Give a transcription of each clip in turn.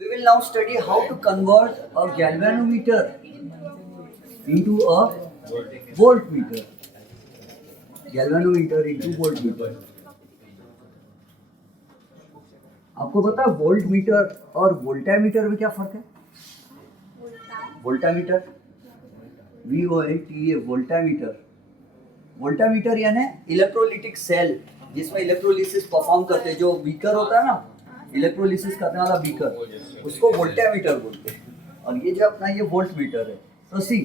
We will now study how to convert a galvanometer into a voltmeter. Galvanometer into voltmeter. आपको पता है voltmeter और voltameter में क्या फर्क है? Voltameter VOLTA voltameter. वोल्टामीटर यानी इलेक्ट्रोलिटिक सेल जिसमें इलेक्ट्रोलिसिस परफॉर्म करते हैं. जो बीकर होता है ना, इलेक्ट्रोलिसिस करने वाला बीकर, उसको वोल्टामीटर बोलते हैं. और ये जो अपना ये वोल्टमीटर है. तो सी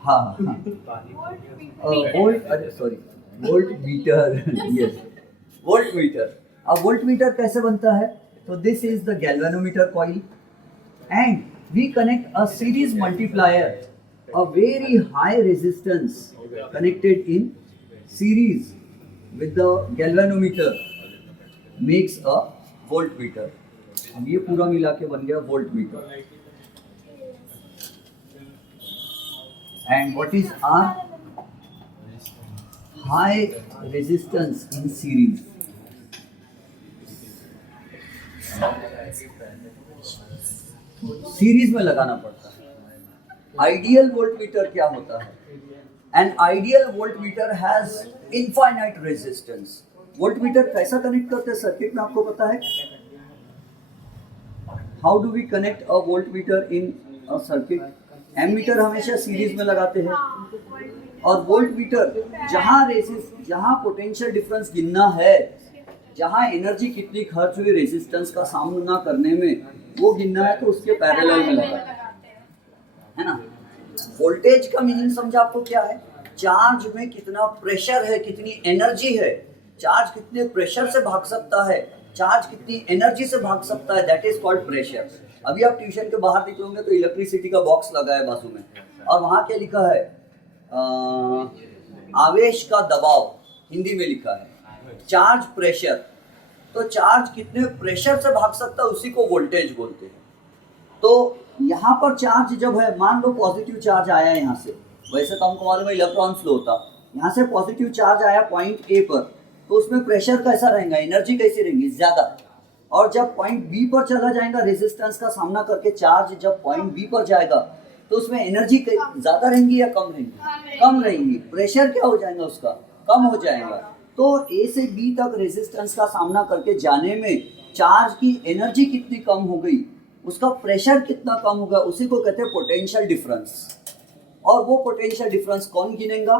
हाँ हाँ वोल्ट अरे सॉरी वोल्टमीटर यस वोल्टमीटर. अब वोल्टमीटर कैसे बनता है? तो this is the galvanometer coil and we connect a series multiplier, a very high resistance connected in series with the galvanometer makes a voltmeter. अब ये पूरा मिला के बन गया voltmeter. And what is our high resistance in series? Series में लगाना पड़ता है. आइडियल वोल्टमीटर क्या होता है? An ideal voltmeter has infinite resistance. Voltmeter कैसा कनेक्ट करते हैं सर्किट में आपको पता है? How do we connect a voltmeter in a circuit? Ammeter हमेशा सीरीज में लगाते हैं और वोल्टमीटर जहां पोटेंशियल डिफरेंस गिनना है, जहां एनर्जी कितनी खर्च हुई रेजिस्टेंस का सामना करने में, वो गिनना है तो उसके पैरेलल में लगा है ना. वोल्टेज का मीनिंग समझा आपको क्या है? चार्ज में कितना प्रेशर है, कितनी एनर्जी है, चार्ज कितने प्रेशर से भाग सकता है, चार्ज कितनी एनर्जी से भाग सकता है, दैट इज कॉल्ड प्रेशर. अभी आप ट्यूशन के बाहर निकलोगे तो इलेक्ट्रिसिटी का बॉक्स लगा है बाजू में और वहां क्या लिखा है? आवेश का दबाव हिंदी में लिखा है, चार्ज प्रेशर. तो चार्ज कितने प्रेशर से भाग सकता है उसी को वोल्टेज बोलते हैं. तो यहाँ पर चार्ज जब है, मान लो पॉजिटिव चार्ज आया यहाँ से, वैसे तो हमको मालूम है इलेक्ट्रॉन फ्लो होता, यहाँ से पॉजिटिव चार्ज आया पॉइंट ए पर, तो उसमें प्रेशर कैसा रहेगा, एनर्जी कैसी रहेगी? ज्यादा. और जब पॉइंट बी पर चला जाएगा, रेजिस्टेंस का सामना करके चार्ज जब पॉइंट बी पर जाएगा तो उसमें एनर्जी ज्यादा रहेंगी या कम रहेंगी? कम रहेंगी. प्रेशर क्या हो जाएगा उसका? कम हो जाएगा. तो ए से बी तक रेजिस्टेंस का सामना करके जाने में चार्ज की एनर्जी कितनी कम हो गई, उसका प्रेशर कितना कम होगा, उसी को कहते हैं पोटेंशियल डिफरेंस. और वो पोटेंशियल डिफरेंस कौन गिनेगा?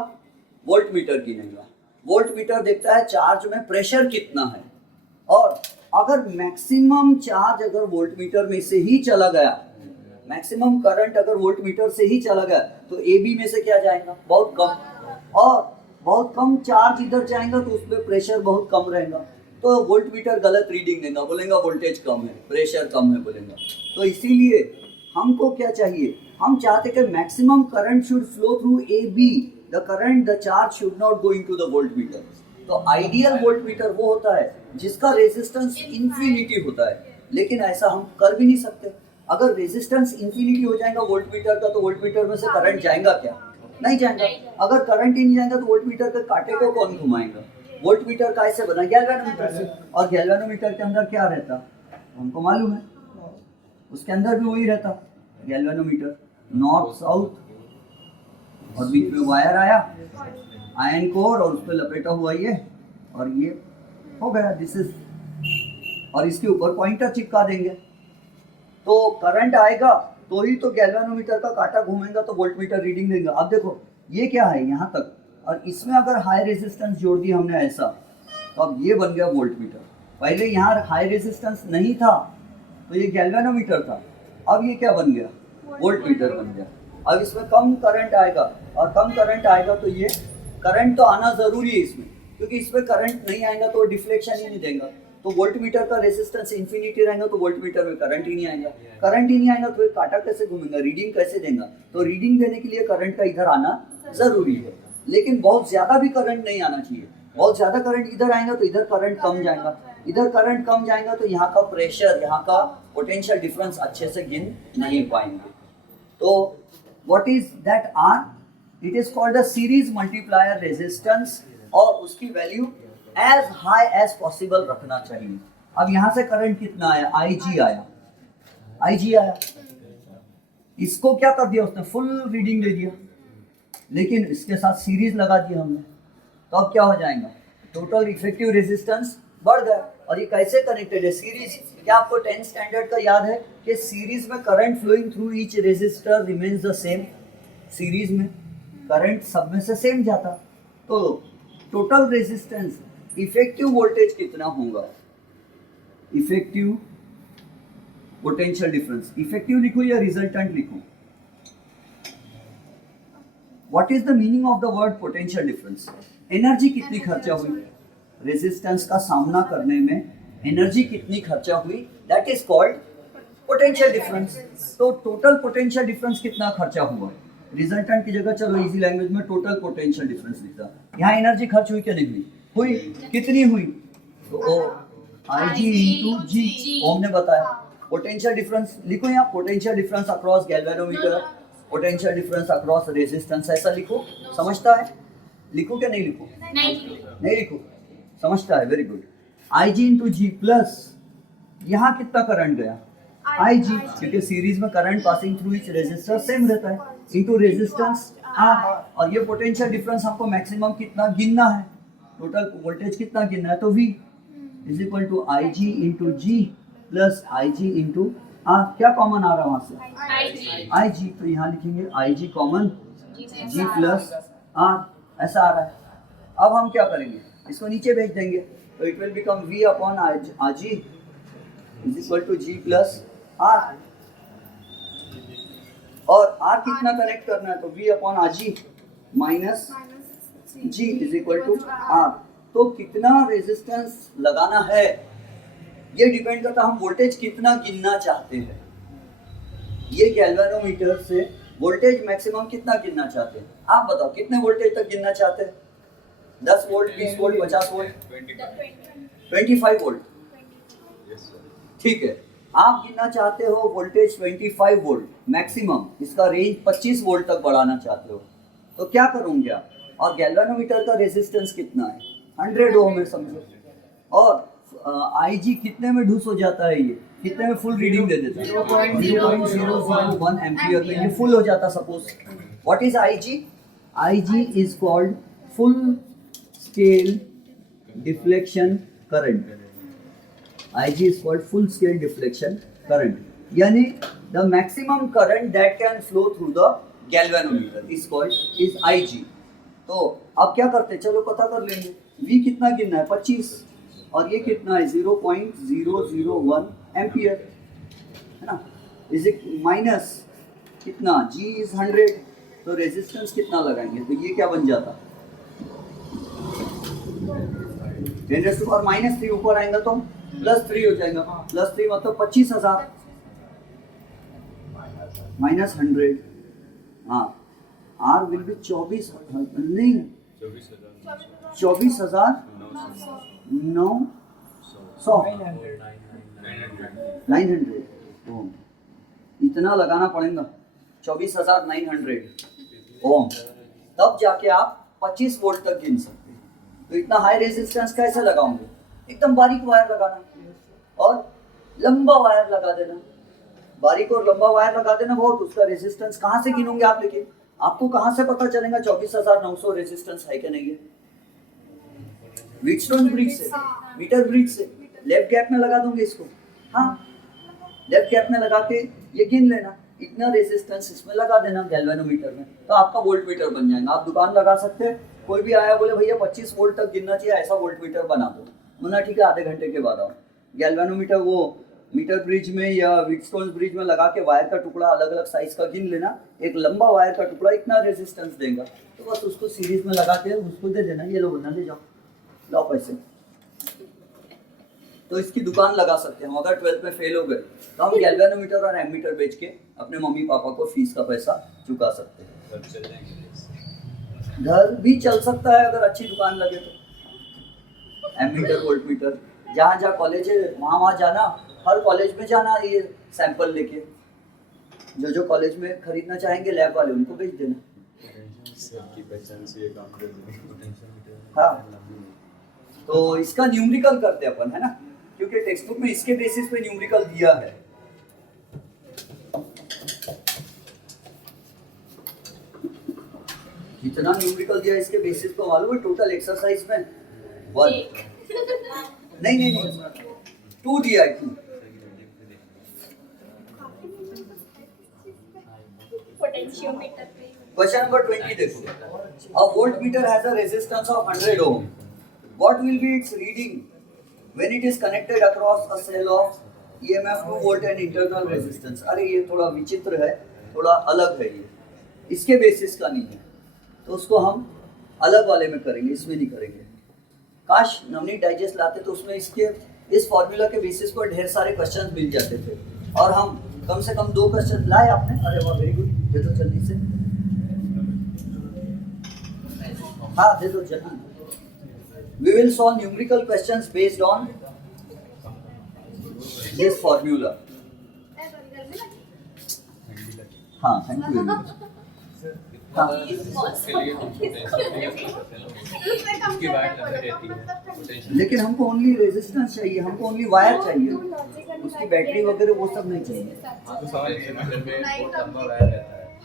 वोल्टमीटर गिनेगा. वोल्टमीटर देखता है चार्ज में प्रेशर कितना है. और अगर मैक्सिमम चार्ज अगर वोल्टमीटर में से ही चला गया, मैक्सिमम करंट अगर वोल्टमीटर से ही चला गया, तो ए बी में से क्या जाएगा? बहुत कम. और बहुत कम चार्ज इधर जाएगा तो उसमें प्रेशर बहुत कम रहेगा, तो वोल्टमीटर गलत रीडिंग देगा, बोलेगा वोल्टेज कम है, प्रेशर कम है बोलेगा. तो इसीलिए हमको क्या चाहिए? हम चाहते कि maximum current should flow through A B, the current the charge should not go into the voltmeter. तो आइडियल वोल्टमीटर वो होता है जिसका रेजिस्टेंस इन्फिनिटी होता है. लेकिन ऐसा हम कर भी नहीं सकते. अगर रेजिस्टेंस इन्फिनिटी हो जाएगा वोल्टमीटर का, तो वोल्टमीटर में से करंट जाएगा क्या? नहीं जाएगा. अगर करंट ही नहीं जाएगा तो वोल्टमीटर के कांटे को कौन घुमाएगा? वोल्टमीटर का ऐसे बना गैल्वेनोमीटर से. और गैल्वेनोमीटर के अंदर क्या रहता हमको मालूम है, उसके अंदर भी वही रहता गैल्वेनोमीटर, नॉर्थ साउथ, और बीच में वायर आया आयन कोर और उस पर लपेटा हुआ ये, और ये हो गया दिस इज. और इसके ऊपर पॉइंटर चिपका देंगे तो करंट आएगा तो ही तो गैल्वेनोमीटर का कांटा घूमेगा तो वोल्टमीटर रीडिंग देगा. अब देखो ये क्या है यहाँ तक, और इसमें अगर हाई रेजिस्टेंस जोड़ दिया हमने ऐसा, तो अब ये बन गया वोल्टमीटर. पहले यहाँ हाई रेजिस्टेंस नहीं था तो ये गैल्वेनोमीटर था, अब ये क्या बन गया? वोल्टमीटर बन गया. अब इसमें कम करंट आएगा, और कम करंट आएगा तो ये करंट तो आना जरूरी है इसमें, क्योंकि इसमें करंट नहीं आएगा तो डिफ्लेक्शन ही नहीं देगा. तो वोल्टमीटर का रेजिस्टेंस इन्फिनिटी रहेगा तो वोल्टमीटर में करंट ही नहीं आएगा. करंट ही नहीं आएगा तो कांटा कैसे घूमेगा, रीडिंग कैसे देगा? तो रीडिंग देने के लिए करंट का इधर आना जरूरी है. लेकिन बहुत ज्यादा भी करंट नहीं आना चाहिए. बहुत ज्यादा करंट इधर आएगा तो इधर करंट कम जाएगा, इधर करंट कम जाएगा तो यहाँ का प्रेशर, यहाँ का पोटेंशियल डिफरेंस अच्छे से गिन नहीं पाएंगे. तो what is that R? It is called the series multiplier resistance, और उसकी value as high as possible रखना चाहिए. अब यहाँ से करंट कितना आया, IG आया, IG आया। इसको क्या कर दिया उसने, फुल रीडिंग दे दिया, लेकिन इसके साथ सीरीज लगा दिया हमने, तो अब क्या हो जाएगा, टोटल इफेक्टिव रेजिस्टेंस बढ़ गया। और ये कैसे कनेक्टेड है, सीरीज। क्या आपको 10th स्टैंडर्ड का याद है कि सीरीज में current flowing through each resistor remains the same, series में करंट सब में से सेम जाता, तो टोटल रेजिस्टेंस इफेक्टिव वोल्टेज कितना होगा, इफेक्टिव पोटेंशियल डिफरेंस, इफेक्टिव लिखो या रिजल्टेंट लिखो, what is the meaning of the word potential difference, energy कितनी खर्चा हुई, रेजिस्टेंस का सामना करने में एनर्जी कितनी खर्चा हुई, that is called potential difference. तो टोटल पोटेंशियल डिफरेंस कितना खर्चा हुआ, रिजल्टेंट की जगह चलो इजी लैंग्वेज में टोटल पोटेंशियल डिफरेंस लिखता, यहाँ एनर्जी खर्च हुई क्या, नहीं हुई, कितनी हुई, तो IG इंटू जी, ओम ने बताया। पोटेंशियल डिफरेंस लिखो यहाँ, potential difference across galvanometer, potential difference across resistance, ऐसा लिखो, समझता है, लिखो क्या नहीं लिखो, नहीं लिखो, समझता है, very good. IG into G plus यहाँ कितना करंट गया, IG, क्योंकि सीरीज में current passing through each resistor same रहता है, इंटू रेजिस्टेंस R, और ये पोटेंशियल डिफरेंस हमको मैक्सिमम कितना गिनना है, टोटल वोल्टेज कितना गिनना है, तो V is equal to IG into G plus IG into R, क्या कॉमन आ रहा है वहां से, IG, तो यहाँ लिखेंगे IG common, G plus R, ऐसा आ रहा है। अब हम क्या करेंगे, इसको नीचे भेज देंगे, तो it will become V upon IG is equal to G plus R, और R कितना कनेक्ट करना है, तो V upon IG minus G is equal to R। तो कितना रेजिस्टेंस लगाना है ये डिपेंड करता है हम वोल्टेज कितना गिनना चाहते हैं, ये गैल्वेनोमीटर से वोल्टेज मैक्सिमम कितना गिनना चाहते हैं, आप बताओ कितने वोल्टेज तक गिनना चाहते हैं, 10 वोल्ट, 20 वोल्ट, 50 वोल्ट, 25 वोल्ट, ठीक है, आप गिनना चाहते हो वोल्टेज 25 वोल्ट मैक्सिमम, इसका रेंज 25 वोल्ट तक बढ़ाना चाहते हो, तो क्या करोगे आप, और गैल्वेनोमीटर का रेजिस्टेंस कितना है, 100 ओम है समझो, और IG कितने में ढूस हो जाता है, ये कितने में फुल रीडिंग दे देता है, 0.001 एम्पियर में ये फुल हो जाता suppose. What is IG, IG is called full scale deflection current, IG is called full scale deflection current, यानी the maximum current that can flow through the galvanometer is called is IG। तो अब क्या करते हैं, चलो पता कर लेंगे, V कितना गिनना है 25, और ये कितना है 0.001 एम्पियर है ना, इज इट माइनस कितना, G इज 100, तो रेजिस्टेंस कितना लगाएंगे, तो ये क्या बन जाता 10⁻³ ऊपर आएगा तो +3 हो जाएगा, +3 मतलब 25,000 माइनस 100, हाँ R विल बी 24 नहीं 24,900 ओम, इतना लगाना पड़ेगा 24,900 ओम, तब जाके आप 25 वोल्ट तक गिन सकते हैं। तो इतना हाई रेजिस्टेंस कैसे लगाओगे, एकदम बारीक वायर लगाना और लंबा वायर लगा देना, बारीक और लंबा वायर लगा देना बहुत, उसका रेजिस्टेंस कहाँ से गिनोगे आप, लेकिन आपको कहाँ से पता चलेगा 24,900 रेजिस्टेंस है कि नहीं है, व्हीटस्टोन ब्रिज से, मीटर ब्रिज से, लेफ्ट गैप में लगा दूंगे इसको, हाँ लेफ्ट गैप में लगा के ये गिन लेना, इतना रेजिस्टेंस इसमें लगा देना गैल्वेनोमीटर में, तो आपका वोल्ट मीटर बन जाएगा। आप दुकान लगा सकते हैं, कोई भी आया बोले भैया 25 वोल्ट तक गिनना चाहिए, ऐसा वोल्ट मीटर बना दो, बोला ठीक है आधे घंटे के बाद आओ, गैल्वेनोमीटर वो मीटर ब्रिज में या व्हीटस्टोन ब्रिज में लगा के वायर का टुकड़ा अलग अलग साइज का गिन लेना, एक लंबा वायर का टुकड़ा इतना रेजिस्टेंस देगा, तो बस उसको सीरीज में लगा के उसको दे देना, ये लो बना ले जाओ, लाओ पैसे, तो इसकी दुकान लगा सकते हैं। अगर 12th में फेल हो गए तो हम गैल्वेनोमीटर और एमीटर बेच के अपने मम्मी पापा को फीस का पैसा चुका सकते हैं। घर भी चल सकता है अगर अच्छी दुकान लगे तो, एमीटर वोल्ट मीटर, जहाँ जहाँ कॉलेज है वहाँ जाना, हर कॉलेज में जाना, ये सैंपल लेके जो कॉलेज में खरीदना चाहेंगे लैब वाले उनको बेच देना। हाँ तो इसका न्यूमेरिकल करते अपन है ना, क्योंकि टेक्स्ट बुक में इसके बेसिस पे न्यूमेरिकल दिया है। कितना न्यूमेरिकल दिया इसके बेसिस पे मालूम है? टोटल एक्सरसाइज में 1 नहीं 2 दिया है, 2। क्वेश्चन नंबर 20 देखो। A voltmeter has a resistance of 100 ohm. What will be its reading when it is connected across a cell of EMF 2 volt and internal resistance? अरे ये थोड़ा विचित्र है, थोड़ा अलग है, ये इसके बेसिस का नहीं है, तो उसको हम अलग वाले में करेंगे, इसमें नहीं करेंगे। काश नवनीत डाइजेस्ट लाते तो उसमें इसके इस फॉर्मूला के बेसिस पर ढेर सारे क्वेश्चंस मिल जाते थे, और हम कम से कम 2 क्वेश्चन लाए आपने। अरे वाह, वेरी गुड, दे दो जल्दी से। हाँ, दे दो जल्दी। We will solve numerical questions based on this formula. हाँ, थैंक यू। हाँ, लेकिन हमको ओनली रेजिस्टेंस चाहिए, हमको ओनली वायर चाहिए, उसकी बैटरी वगैरह वो सब नहीं चाहिए।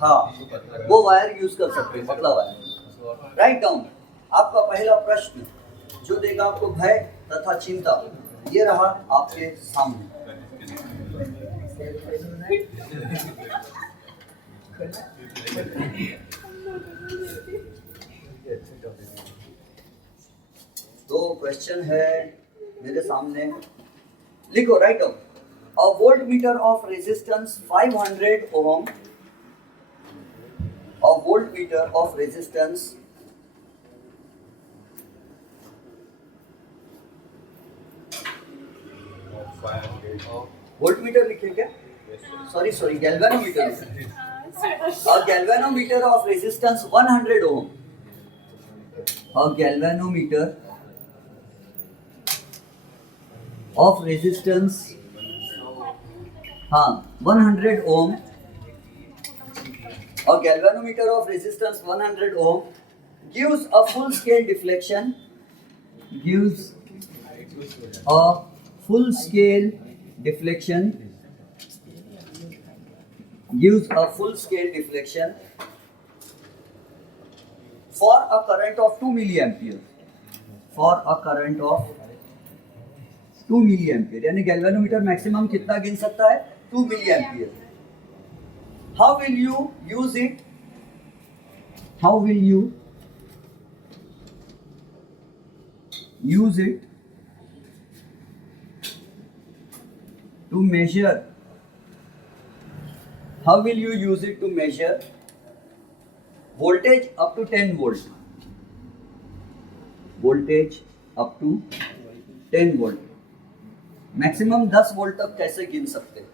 हाँ, वो वायर यूज कर सकते हैं, पतला वायर। Write down. आपका पहला प्रश्न जो देगा आपको भय तथा चिंता, ये रहा आपके सामने। तो क्वेश्चन है मेरे सामने, लिखो, right down. A voltmeter of resistance 500 ohm, a voltmeter of resistance voltmeter लिखे क्या? Sorry, galvanometer. A galvanometer of resistance 100 ohm. A galvanometer of resistance 100 ohm. A galvanometer of resistance 100 ohm gives a full scale deflection. Gives a full scale deflection. Gives a full scale deflection for a current of 2 milliampere. For a current of 2 milliampere, यानी galvanometer maximum कितना गिन सकता है? 2 milliampere. How will you use it? How will you use it to measure? How will you use it to measure voltage up to 10 volt? Voltage up to 10 volt. Maximum 10 volt तक कैसे गिन सकते हैं?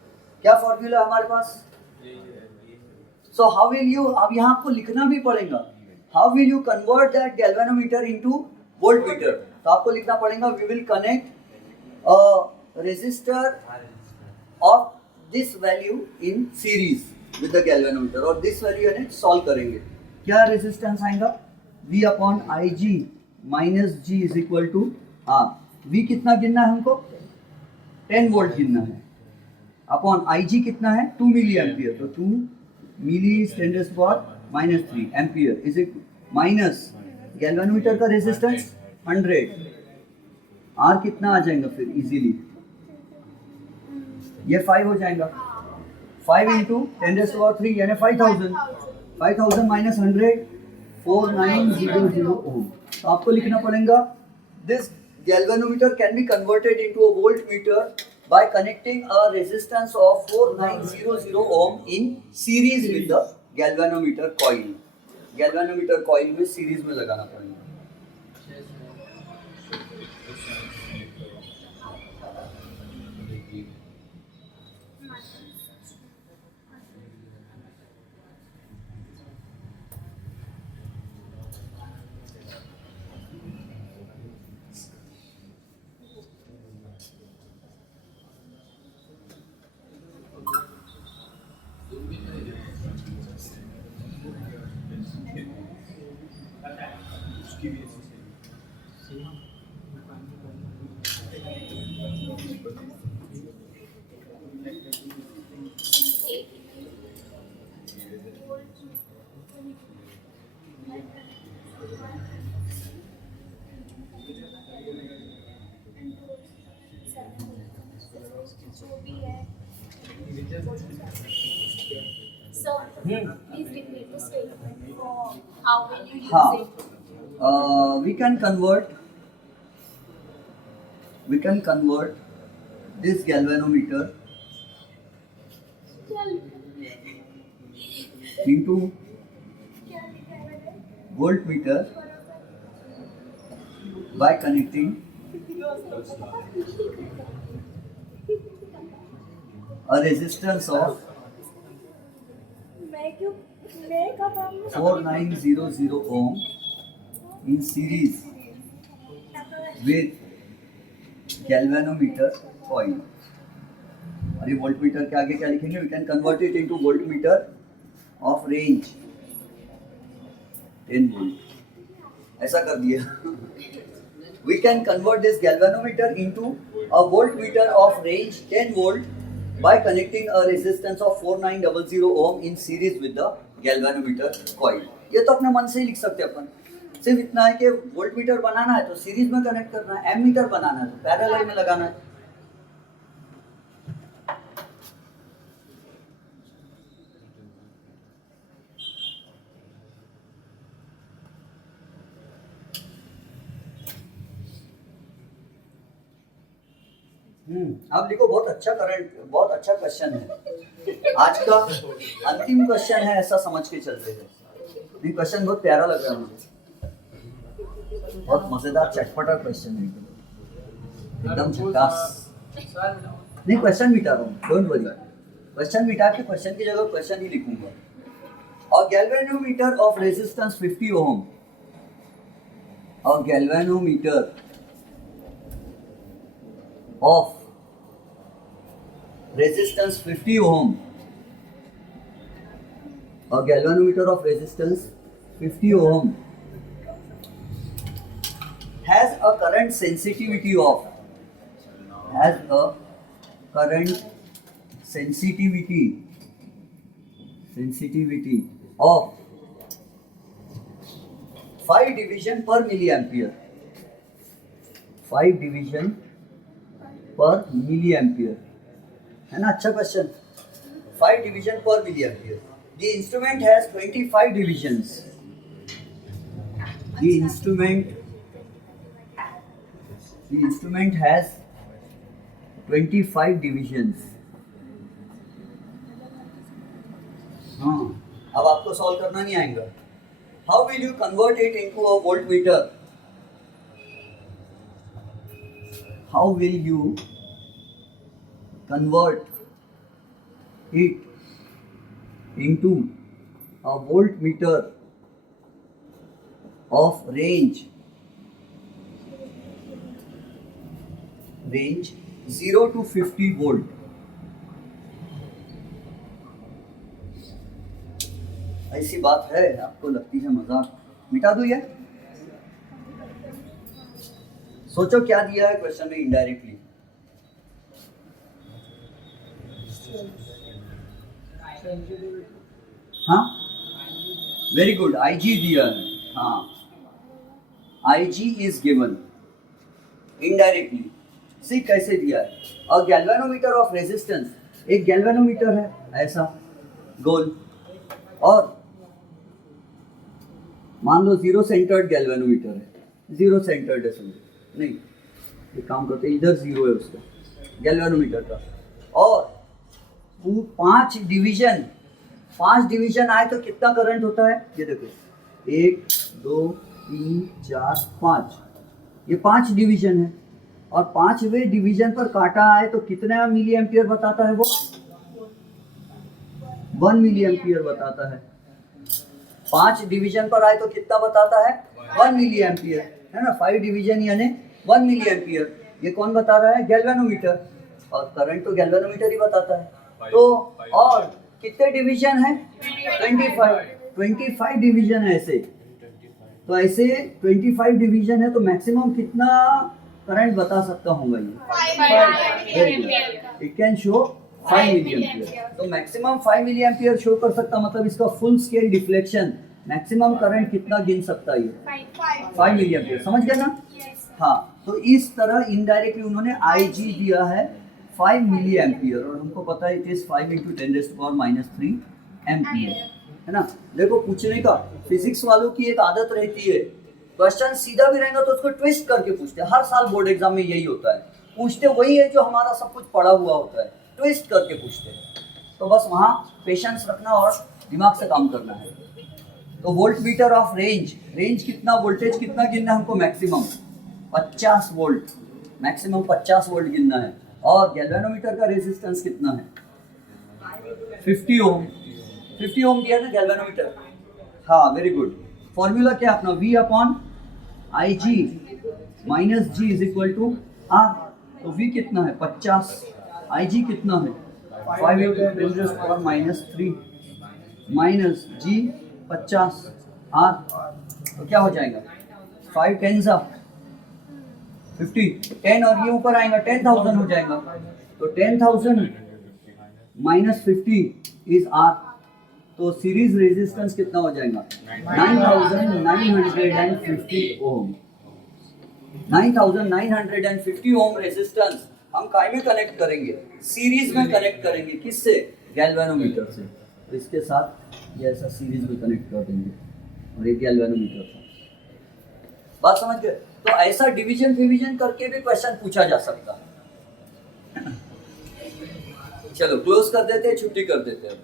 क्या फॉर्मूला हमारे पास? So how will you, अब यहाँ आपको लिखना भी पड़ेगा, how will you convert that galvanometer into voltmeter? तो आपको लिखना पड़ेगा, we will connect a resistor of this value in series with the galvanometer, और this value है सॉल्व करेंगे। क्या रेजिस्टेंस आएगा? V upon IG minus G is equal to R। V कितना गिनना है हमको? 10 वोल्ट गिनना है, अपॉन IG कितना है? 2 मिली एम्पियर, तो 2 milli ten power minus 3 ampere is equal minus galvanometer का रेजिस्टेंस 100। R कितना आ जाएगा फिर इजीली? ये 5 हो जाएगा, 5 इंटू 10⁻³ यानी 5000। 5000 माइनस 100 4900 ओम। तो आपको लिखना पड़ेगा, this galvanometer can be converted into a voltmeter by connecting a resistance of 4900 ohm in series with the galvanometer coil. galvanometer coil में सीरीज में लगाना पड़ेगा। जो भी है. So, please give me the statement for how will you use हाँ, it. we can convert this galvanometer into voltmeter by connecting a resistance of 4900 ohm in series with galvanometer coil. और ये voltmeter के आगे क्या लिखेंगे? We can convert it into voltmeter of range 10 volt. ऐसा कर दिया. We can convert this galvanometer into a voltmeter of range 10 volt by connecting a resistance of 4900 ohm in series with the galvanometer coil. ये तो अपने मन से ही लिख सकते हैं अपन. सिर्फ इतना है कि वोल्टमीटर बनाना है तो सीरीज में कनेक्ट करना है, एमीटर बनाना है तो पैरेलल में लगाना है. अब लिखो. बहुत अच्छा क्वेश्चन है. आज का अंतिम क्वेश्चन है, ऐसा समझ के चलते हैं. ये क्वेश्चन बहुत प्यारा लग रहा है मुझे. बहुत मजेदार चटपटा क्वेश्चन है, एकदम झकास. नहीं, क्वेश्चन मिटा रहा हूँ, डोंट वरी. क्वेश्चन मिटा के क्वेश्चन की जगह क्वेश्चन ही लिखूंगा. और गैल्वेनोमीटर ऑफ रेजिस्टेंस 50 ओम, और galvanometer of resistance 50 ohm, a galvanometer of resistance 50 ohm has a current sensitivity of 5 division per milliampere. 5 division पर मिली एम्पियर है ना. अच्छा क्वेश्चन. 5 डिवीजन पर milliampere. The instrument has 25 divisions. The instrument has 25 divisions. हाँ, अब आपको solve करना नहीं आएगा. How will you convert it into a voltmeter? How will you convert it into a voltmeter of range 0 to 50 volt? ऐसी बात है, आपको लगती है मजाक. मिटा दो ये. सोचो क्या दिया है क्वेश्चन में इनडायरेक्टली. हाँ, वेरी गुड. आईजी दिया है. हाँ, आईजी इज गिवन इनडायरेक्टली. सी कैसे दिया है? और गैल्वेनोमीटर ऑफ रेजिस्टेंस, एक गैल्वेनोमीटर है ऐसा गोल, और मान लो जीरो सेंटर्ड गैल्वेनोमीटर है. जीरो सेंटर्ड है, समझो. नहीं, एक काम करते, इधर जीरो है उसका गैल्वेनोमीटर का. और 5 डिवीजन आए तो कितना करंट होता है? ये देखो, 1 2 3 4 5. ये 5 डिवीजन है, और 5वें डिवीजन पर काटा आए तो कितना मिली एम्पियर बताता है? वो 1 मिली एम्पियर बताता है. 5 डिवीजन पर आए तो कितना बताता है? 1 मिली एम्पियर है ना. 5 डिवीजन यानी 1 मिली एम्पियर. ये कौन बता रहा है? गैल्वेनोमीटर. और करंट तो गैल्वेनोमीटर ही बताता है. तो और कितने डिवीजन है? 25 डिवीजन है ऐसे. तो ऐसे 25 डिवीजन है तो मैक्सिमम कितना करंट बता सकता हूँ ये? It can show 5 milli ampere. तो मैक्सिमम 5 मिली एम्पियर शो कर सकता, मतलब इसका full scale deflection maximum current कितना गिन सकता है? ये 5 मिली एम्पियर. समझ गए ना? हाँ, तो इस तरह इनडायरेक्टली उन्होंने IG दिया है 5 मिली एम्पियर, और हमको पता है इट इज 5 इंटू 10⁻³ एम्पियर, है ना। देखो पूछने का, फिजिक्स वालों की एक आदत रहती है, क्वेश्चन सीधा भी रहेगा तो उसको ट्विस्ट करके पूछते हैं। हर साल बोर्ड एग्जाम में यही होता है, पूछते वही है जो हमारा सब कुछ पढ़ा हुआ होता है, ट्विस्ट करके पूछते हैं। तो बस वहाँ पेशेंस रखना और दिमाग से काम करना है। तो volt meter of range, range कितना, वोल्टेज कितना गिनना है हमको, मैक्सिमम 50 वोल्ट, मैक्सिमम 50 वोल्ट गिनना है। और गैल्वेनोमीटर का रेजिस्टेंस कितना है, 50 ओम, 50 ओम दिया ना गैल्वेनोमीटर। हाँ वेरी गुड। फॉर्मूला क्या अपना, V upon IG minus G is equal to R। तो V कितना है 50, IG कितना है 5 इंटू 10⁻³ माइनस G 50 R। तो क्या हो जाएगा 5 10 50, 10 और ये ऊपर आएगा 10,000 हो जाएगा। तो 10,000 माइनस 50 इज R। तो सीरीज रेजिस्टेंस कितना हो जाएगा 9,950 ओम। 9,950 ओम रेजिस्टेंस हम काय में कनेक्ट करेंगे, सीरीज में कनेक्ट करेंगे, किससे, गैल्वेनोमीटर से। तो इसके साथ ये ऐसा सीरीज में कनेक्ट कर देंगे और एक गैल्वेनोमीटर था। बात समझ गए। तो ऐसा डिवीजन फिविजन करके भी क्वेश्चन पूछा जा सकता है। चलो क्लोज कर देते हैं, छुट्टी कर देते हैं।